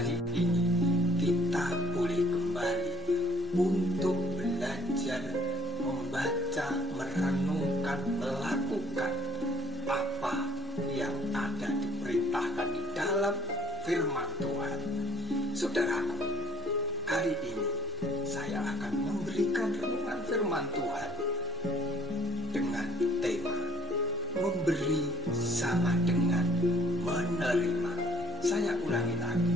hari ini kita boleh kembali untuk belajar membaca, merenungkan, melakukan apa yang ada diperintahkan di dalam firman Tuhan. Saudaraku, kali ini saya akan memberikan renungan firman Tuhan dengan tema memberi sama dengan menerima. Saya ulangi lagi,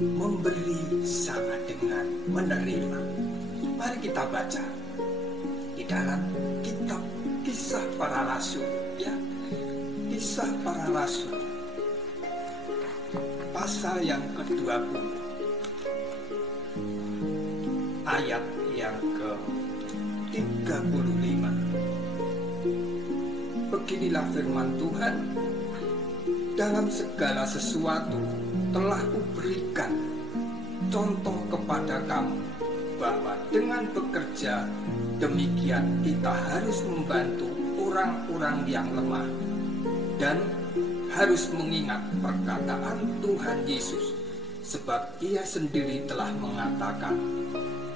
memberi sama dengan menerima. Mari kita baca di dalam kitab Kisah Para Rasul, ya, Kisah Para Rasul pasal yang ke-20 ayat yang ke-35. Beginilah firman Tuhan, dalam segala sesuatu telah kuberikan contoh kepada kamu, bahwa dengan bekerja demikian kita harus membantu orang-orang yang lemah dan harus mengingat perkataan Tuhan Yesus, sebab Ia sendiri telah mengatakan,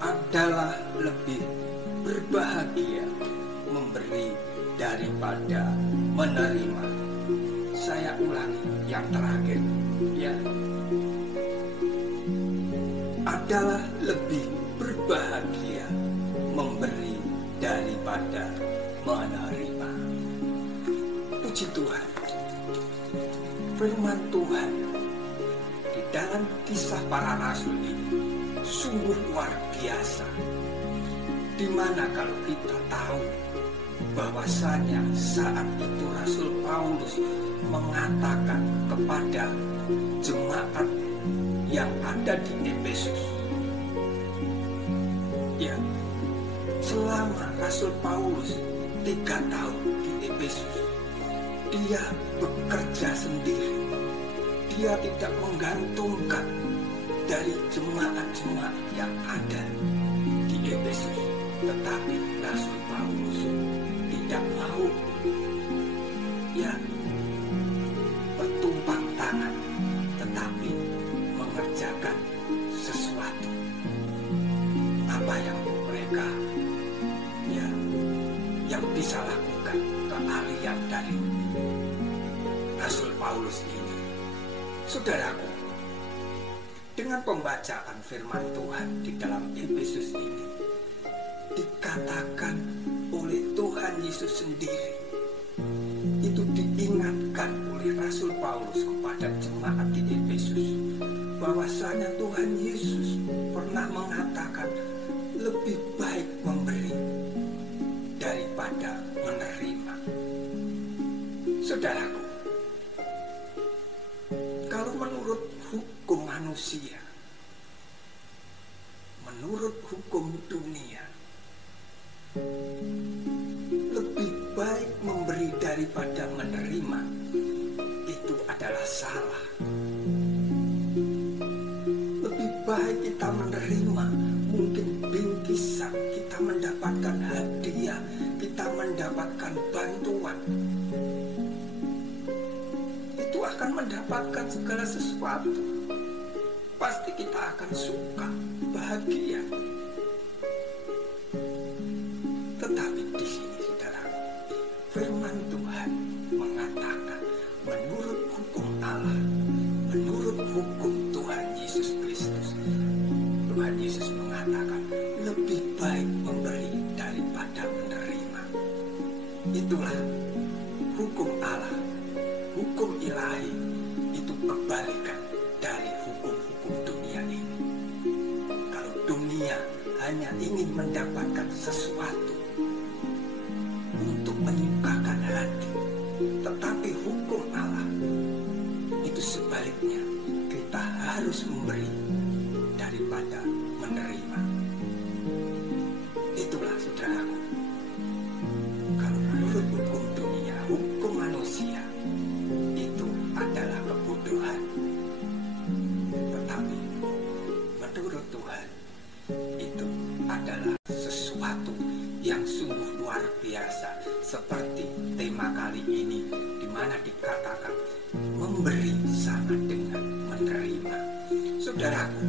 adalah lebih berbahagia memberi daripada menerima. Saya ulangi yang terakhir, ya, adalah lebih berbahagia memberi daripada menerima. Puji Tuhan, firman Tuhan di dalam Kisah Para Rasul ini sungguh luar biasa, di mana kalau kita tahu bahwasanya saat itu Rasul Paulus mengatakan kepada jemaat yang ada di Efesus, ya, selama Rasul Paulus 3 tahun di Efesus, dia bekerja sendiri. Dia tidak menggantungkan dari jemaat-jemaat yang ada di Efesus. Tetapi Rasul Paulus tidak mau, ya, bertumpang tangan, tetapi mengerjakan sesuatu. Apa yang mereka, ya, yang bisa lakukan, keahlian dari Rasul Paulus ini. Saudaraku, dengan pembacaan firman Tuhan di dalam Efesus ini, dikatakan oleh Tuhan Yesus sendiri, itu diingatkan oleh Rasul Paulus kepada jemaat di Efesus, bahwasanya Tuhan Yesus pernah mengatakan lebih baik memberi daripada menerima. Saudaraku, kalau menurut hukum manusia, menurut hukum dunia, lebih baik memberi daripada menerima, itu adalah salah. Lebih baik kita menerima, mungkin bingkisan, kita mendapatkan hadiah, kita mendapatkan bantuan, itu akan mendapatkan segala sesuatu. Pasti kita akan suka, bahagia. Tetapi di sini, saudara, firman Tuhan mengatakan menurut hukum Allah, menurut hukum Tuhan Yesus Kristus, Tuhan Yesus mengatakan lebih baik memberi daripada menerima. Itulah hukum Allah, hukum ilahi. Itu kebalikan dari hukum-hukum dunia ini. Kalau dunia hanya ingin mendapatkan sesuatu untuk menyukakan hati, tetapi hukum Allah itu sebaliknya, kita harus memberi daripada menerima. Itulah, saudaraku, kalau menurut hukum dunia, hukum manusia, itu adalah kebodohan. Tetapi menurut Tuhan, itu adalah sesuatu yang sungguh luar biasa, seperti tema kali ini, di mana dikatakan memberi sama dengan menerima. Saudaraku,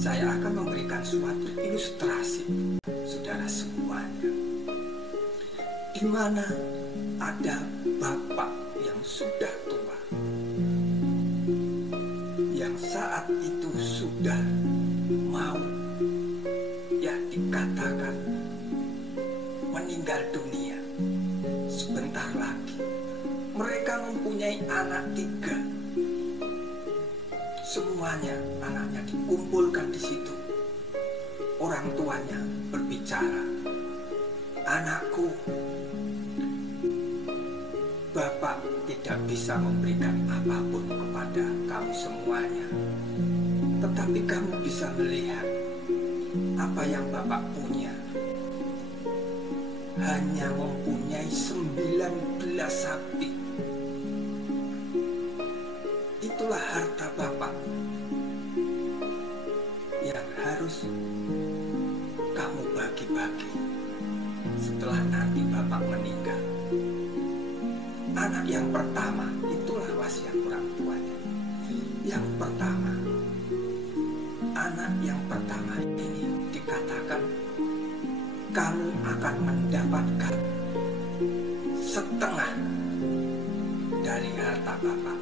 saya akan memberikan suatu ilustrasi, saudara semuanya, di mana ada bapak yang sudah tua, yang saat itu sudah mau dikatakan meninggal dunia. Sebentar lagi mereka mempunyai anak 3. Semuanya anaknya dikumpulkan di situ. Orang tuanya berbicara, "Anakku, Bapak tidak bisa memberikan apapun kepada kamu semuanya, tetapi kamu bisa melihat apa yang Bapak punya. Hanya mempunyai 19 sapi. Itulah harta Bapak yang harus kamu bagi-bagi setelah nanti Bapak meninggal." Anak yang pertama, itulah wasiat orang tuanya. Yang pertama, anak yang pertama ini dikatakan, kamu akan mendapatkan setengah dari harta Bapak.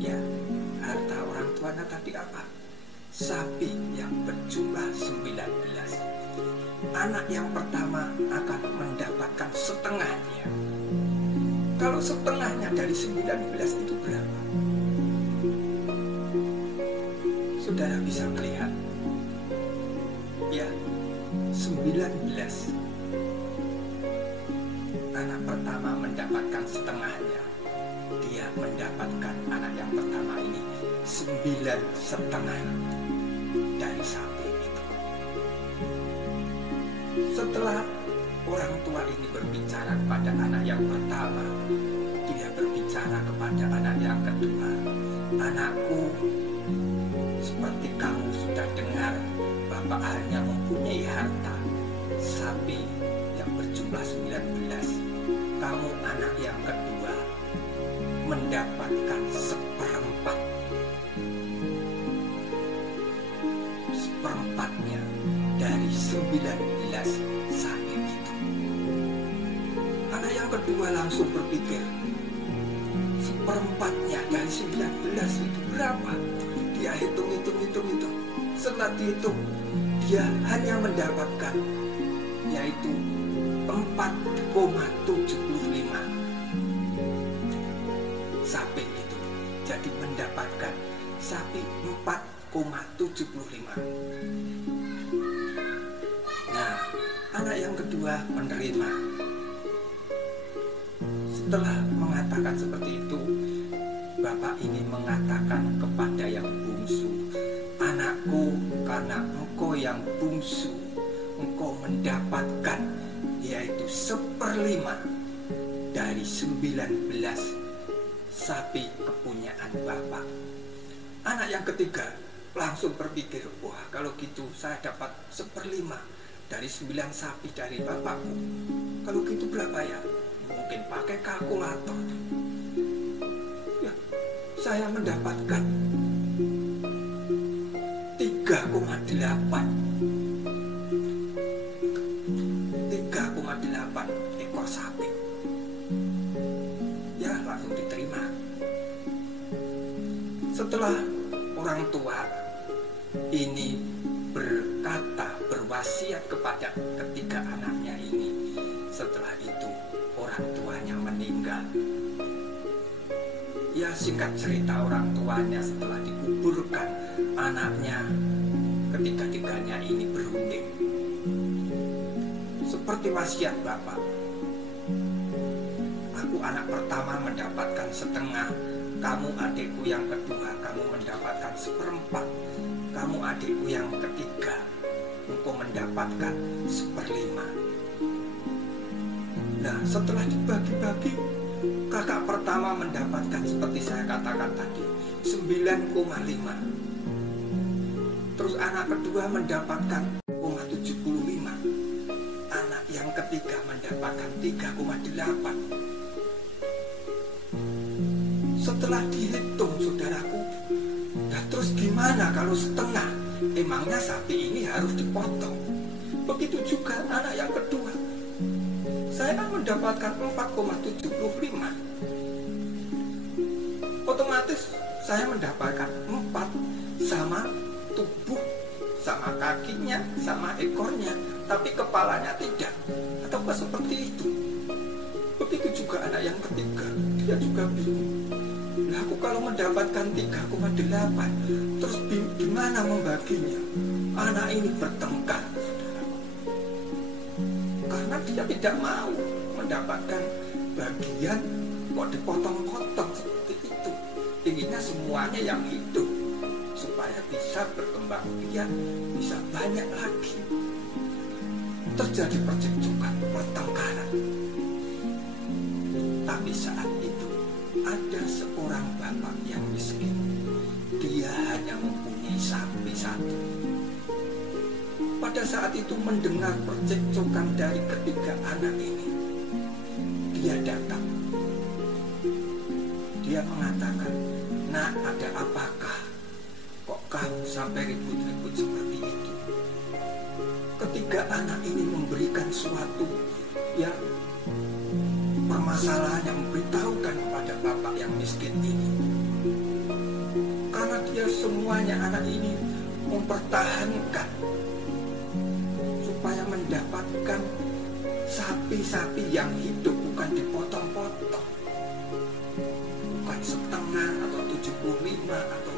Ya, harta orang tuanya tadi apa? Sapi yang berjumlah 19. Anak yang pertama akan mendapatkan setengahnya. Kalau setengahnya dari 19 itu berapa? Saudara bisa melihat, ya, 19. Anak pertama mendapatkan setengahnya. Dia mendapatkan, anak yang pertama ini, 9,5 dari sapi itu. Setelah orang tua ini berbicara kepada anak yang pertama, dia berbicara kepada anak yang kedua, "Anakku, seperti kamu sudah dengar, Bapak hanya mempunyai harta sapi yang berjumlah 19. Kamu anak yang kedua mendapatkan seperempatnya dari 19 sapi itu." Anak yang kedua langsung berpikir, seperempatnya dari 19 itu berapa? Dia hitung. Setelah dihitung, dia hanya mendapatkan yaitu 4,75 sapi itu. Jadi mendapatkan sapi 4,75. Nah, anak yang kedua menerima. Setelah mengatakan seperti itu, Bapak ini mengatakan kepada yang bungsu, "Anakku, karena engkau yang bungsu, engkau mendapatkan yaitu 1/5 dari 19 sapi kepunyaan Bapak." Anak yang ketiga langsung berpikir, "Wah, kalau gitu saya dapat 1/5 dari 9 sapi dari Bapakku. Kalau gitu berapa ya? Mungkin pakai kalkulator. Ya, saya mendapatkan 3,8 ekor sapi." Ya, langsung diterima. Setelah orang tua ini berwasiat kepada ketiga anaknya ini, setelah itu orang tuanya meninggal. Ya, singkat cerita, orang tuanya setelah dikuburkan, anaknya ketiga-tiganya ini berunding seperti wasiat Bapak. "Aku anak pertama mendapatkan setengah, kamu adikku yang kedua, kamu mendapatkan 1/4, kamu adikku yang ketiga, engkau mendapatkan 1/5. Nah, setelah dibagi-bagi, kakak pertama mendapatkan seperti saya katakan tadi 9,5. Terus anak kedua mendapatkan 0,75. Anak yang ketiga mendapatkan 3,8. Setelah dihitung, saudaraku, Terus gimana kalau setengah? Emangnya sapi ini harus dipotong? Begitu juga anak yang kedua. Saya mendapatkan 4,75. Otomatis saya mendapatkan 4 sama tubuh, sama kakinya, sama ekornya, tapi kepalanya tidak. Ataukah seperti itu? Begitu juga anak yang ketiga, dia juga bingung. Nah, aku kalau mendapatkan 3,8, terus gimana membaginya? Anak ini bertengkar, saudaraku. Karena dia tidak mau mendapatkan bagian kok dipotong-potong seperti itu. Inginnya semuanya yang hidup, supaya bisa berkembang biak, bisa banyak lagi. Terjadi percekcokan, pertengkaran. Tapi saat itu ada seorang bapak yang miskin. Dia hanya mempunyai sapi satu. Pada saat itu mendengar percekcokan dari ketiga anak ini, dia datang. Dia mengatakan, "Nak, ada apakah? Kok kamu sampai ribut-ribut seperti itu?" Ketiga anak ini memberikan suatu permasalahan yang memberitahukan kepada bapak yang miskin ini. Karena dia semuanya anak ini mempertahankan supaya mendapatkan sapi-sapi yang hidup, bukan dipotong-potong, bukan setengah atau 75 atau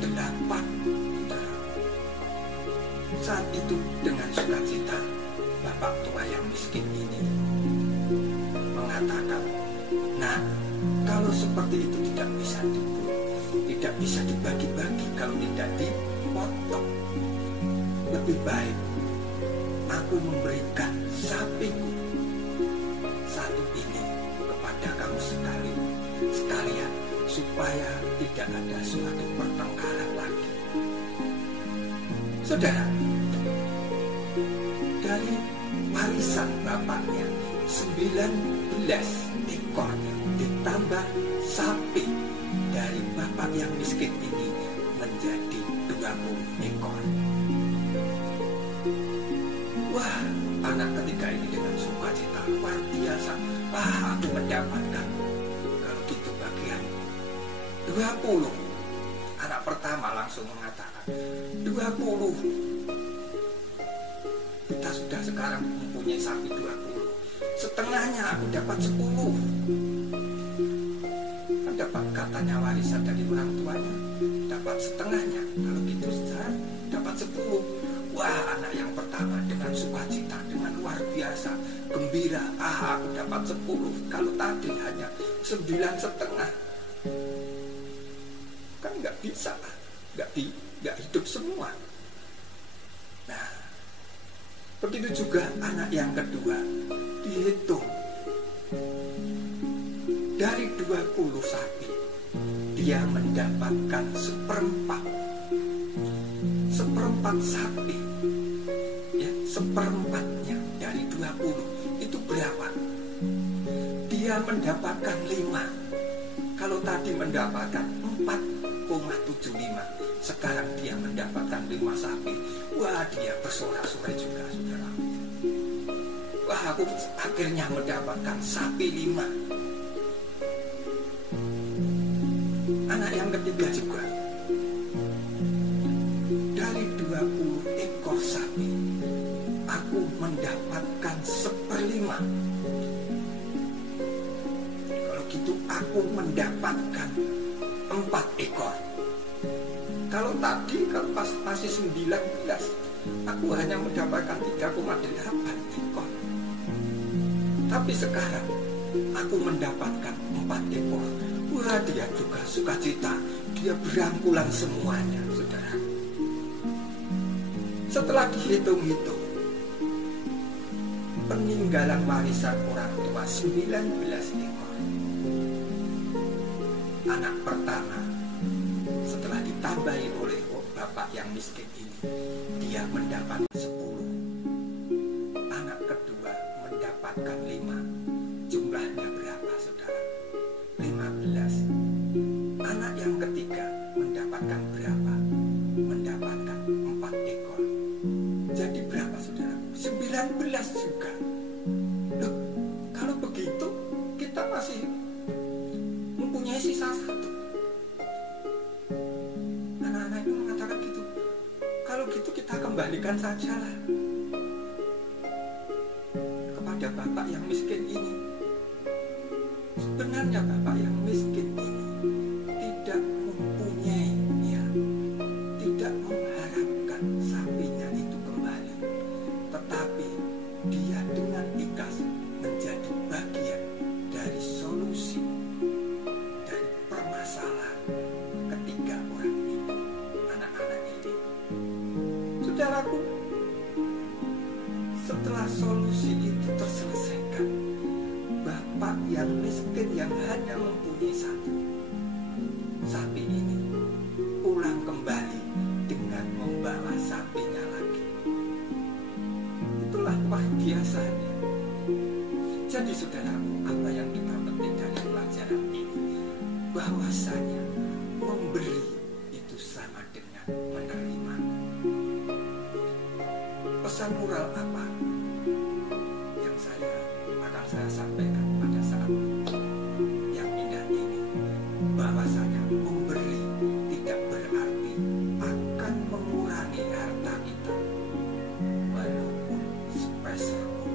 8. Saat itu dengan sukacita bapak tua yang miskin ini mengatakan, "Nah, kalau seperti itu tidak bisa dibagi-bagi kalau tidak dipotong. Lebih baik aku memberikan sapiku satu ini kepada kamu sekalian, supaya tidak ada suatu pertengkaran lagi." Saudara, dari warisan bapaknya 19 ekor ditambah sapi dari bapak yang miskin ini menjadi 20 ekor. Wah, anak ketiga ini dengan sukacita luar biasa. Aku mendapatkan kalau gitu bagian 20. Anak pertama langsung mengatakan, 20. Kita sudah sekarang mempunyai sapi 20. Setengahnya aku dapat 10. Dapat katanya warisan dari orang tuanya, dapat setengahnya. Kalau gitu saya dapat 10. Wah, anak yang pertama dengan sukacita, dengan luar biasa gembira. Aku dapat 10. Kalau tadi hanya 9,5, kan nggak bisa, nggak hidup semua. Nah, begitu juga anak yang kedua. Dihitung dari 20 sapi, dia mendapatkan seperempat sapi, seperempatnya dari 20 itu berapa? Dia mendapatkan 5. Kalau tadi mendapatkan 4,75, sekarang dia mendapatkan 5 sapi. Wah, dia bersorak-sorai juga, saudara. Wah, aku akhirnya mendapatkan sapi 5. Anak yang ketiga juga. Dari 20 ekor sapi, aku mendapatkan 1/5. Kalau gitu aku mendapatkan 4 ekor. Kalau tadi, kalau pas masih 19, aku hanya mendapatkan 3,8 ekor. Tapi sekarang aku mendapatkan 4 ekor. Wah, dia juga sukacita. Dia berangkulan semuanya, saudara. Setelah dihitung-hitung, peninggalan warisan orang tua 19 ekor. Anak pertama, setelah ditambahi oleh bapak yang miskin ini, dia mendapat 10. Anak kedua mendapatkan 5. Jumlahnya berapa, saudara? 15. Anak yang ketiga mendapatkan berapa? anak itu mengatakan gitu, kalau gitu kita kembalikan sajalah kepada bapak yang miskin ini. Sebenarnya bapak yang miskin ini tidak mempunyai, ya, tidak mengharapkan sapinya itu kembali, tetapi dia dengan ikhlas menjadi bagian dari solusi dari permasalahan ketiga orang ini, anak-anak ini. Saudaraku, setelah solusi itu terselesaikan, bapak yang miskin yang hanya mempunyai satu sapi ini pulang kembali dengan membawa sapinya lagi. Itulah luar biasanya. Jadi saudaraku, apa yang kita petik dari pelajaran ini, bahwasanya memberi itu sama dengan menerima. Pesan moral apa yang akan saya sampaikan pada saat yang indah ini, bahwasanya memberi tidak berarti akan mengurangi harta kita walaupun sepeser pun.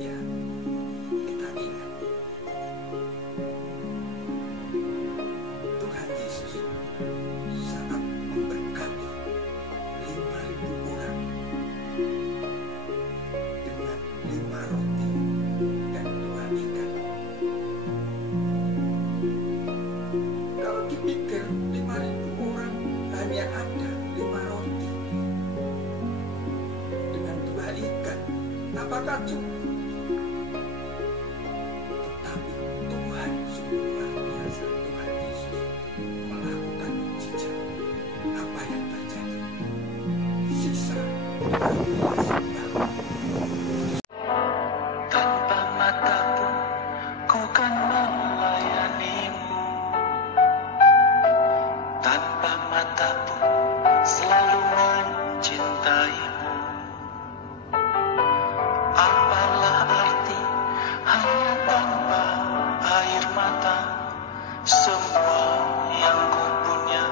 Ya, kita ingat Tuhan Yesus saat memberkati 5.000 orang dengan 5 roti dan 2 ikan. Kalau dipikir 5.000 orang hanya ada 5 roti dengan 2 ikan, apakah cukup? Tetapi Tuhan sungguh luar biasa. Tuhan Yesus melakukan mujizat. Apa yang terjadi? Sisa 12 bangun. Tanpa mata pun ku kan melayanimu, tanpa mata pun selalu mencintaimu. Apalah arti hanya tanpa air mata, semua yang ku punya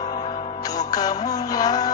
untuk kemuliaan.